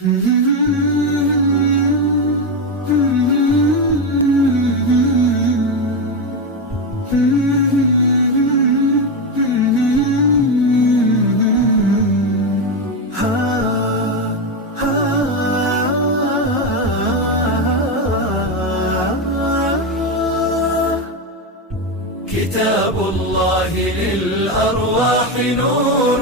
كتاب الله للأرواح نور،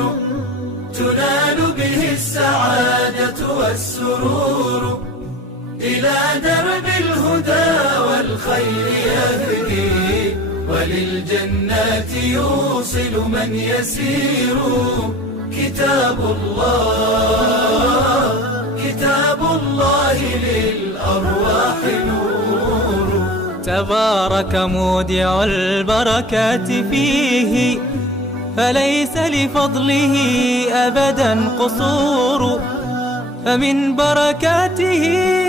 تنال به السعادة والسرور، إلى درب الهدى والخير يهدي، وللجنات يوصل من يسير. كتاب الله للأرواح نور. تبارك مودع البركات فيه، فليس لفضله أبدا قصور. فمن بركاته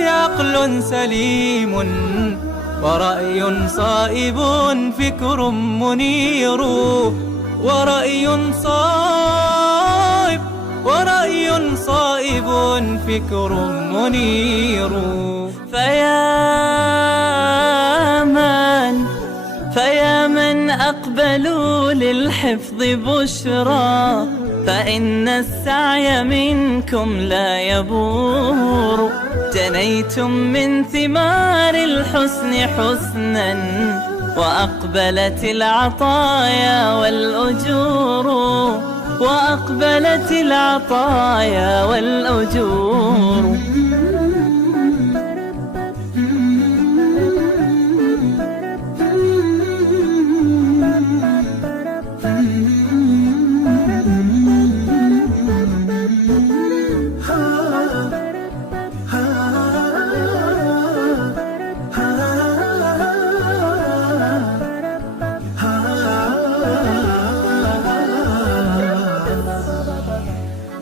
عقل سليم، ورأي صائب فكر منير. ورأي صائب فكر منير. فيا من أقبلوا للحفظ بشرى، فإن السعي منكم لا يبور. جنيتم من ثمار الحسن حسنا، وأقبلت العطايا والأجور. وأقبلت العطايا والأجور.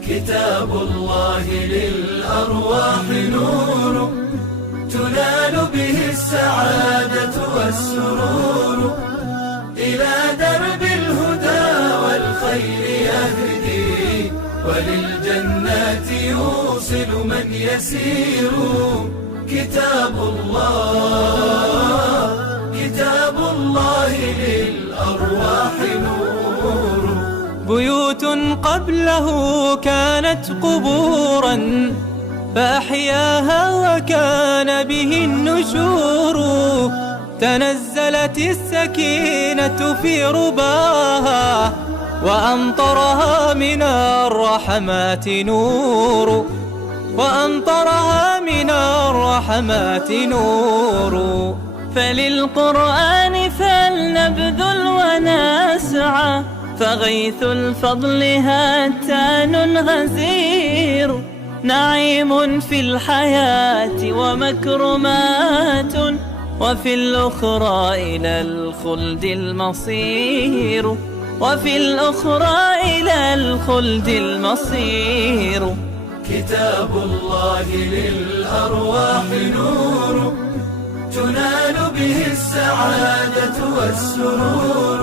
كتاب الله للأرواح نور، تنال به السعادة والسرور، إلى درب الهدى والخير يهدي، وللجنات يوصل من يسير. كتاب الله للأرواح نور. بيوت قبله كانت قبورا، فأحياها وكان به النشور. تنزلت السكينة في رباها، وأمطرها من الرحمات نور. فللقرآن فلنبذل ونسعى، فغيث الفضل هاتان غزير. نعيم في الحياة ومكرمات، وفي الأخرى إلى الخلد المصير. كتاب الله للأرواح نور، تنال به السعادة والسرور،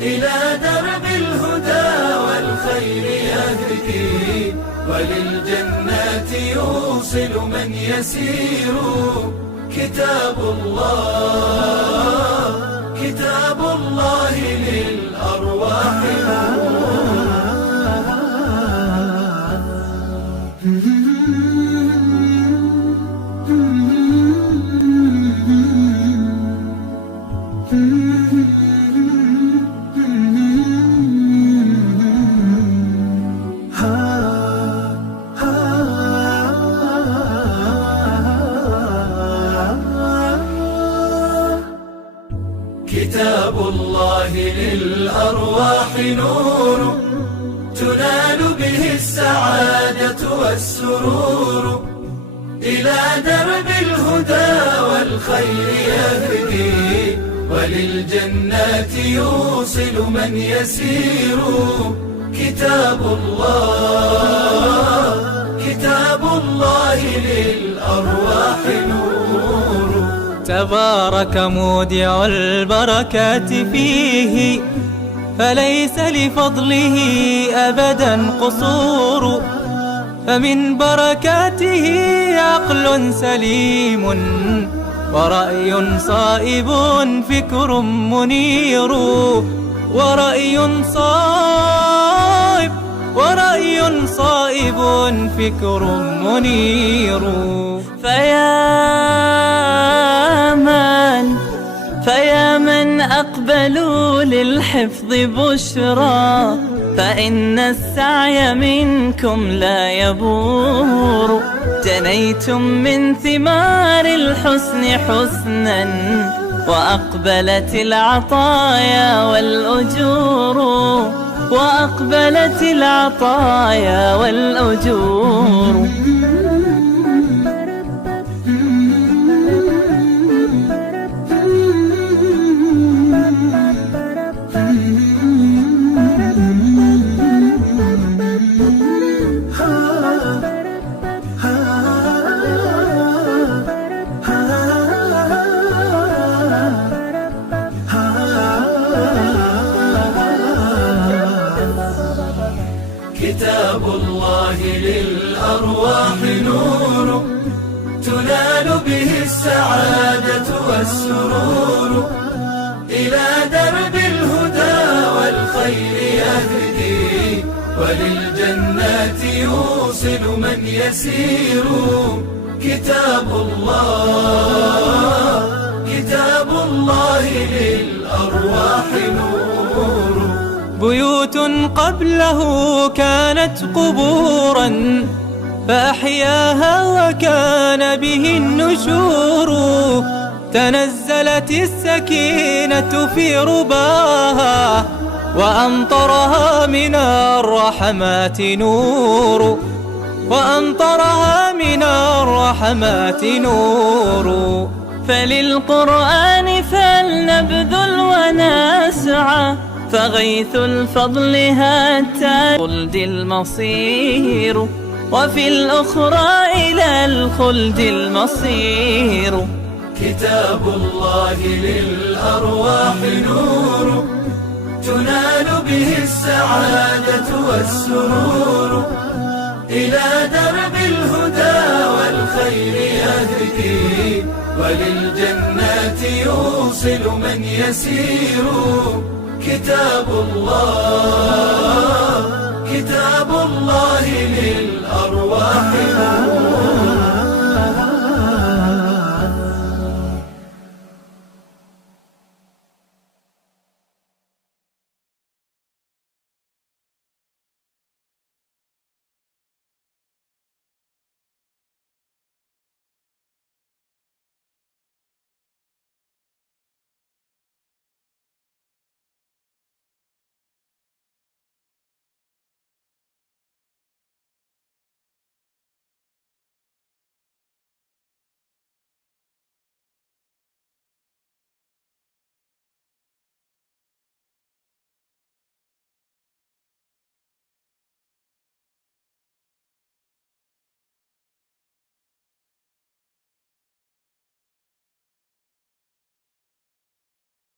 إلى درب الهدى والخير يهدي، وللجنات يوصل من يسير. كتاب الله للأرواح نور. كتاب الله للأرواح نور، تنال به السعادة والسرور، إلى درب الهدى والخير يهدي، وللجنات يوصل من يسير. كتاب الله للأرواح نور. تبارك مودع البركات فيه، فليس لفضله أبدا قصور. فمن بركاته عقل سليم ورأي صائب فكر منير ورأي صائب فكر منير. فيا من أقبلوا للحفظ بشرى، فإن السعي منكم لا يبور. جنيتم من ثمار الحسن حسنا، وأقبلت العطايا والأجور، وأقبلت العطايا والأجور. كتاب الله للأرواح نور، تنال به السعادة والسرور. إلى درب الهدى والخير يهدي، وللجنات يوصل من يسير. كتاب الله للأرواح نور. بيوت قبله كانت قبورا، فأحياها وكان به النشور. تنزلت السكينة في رباها، وأمطرها من الرحمات نور، وأمطرها من الرحمات نور. فللقرآن فلنبذل ونسعى، فغيث الفضل هاتى الخلد المصير، وفي الأخرى إلى الخلد المصير. كتاب الله للأرواح نور، تنال به السعادة والسرور. إلى درب الهدى والخير يهدي، وللجنات يوصل من يسير. كتاب الله للأرواح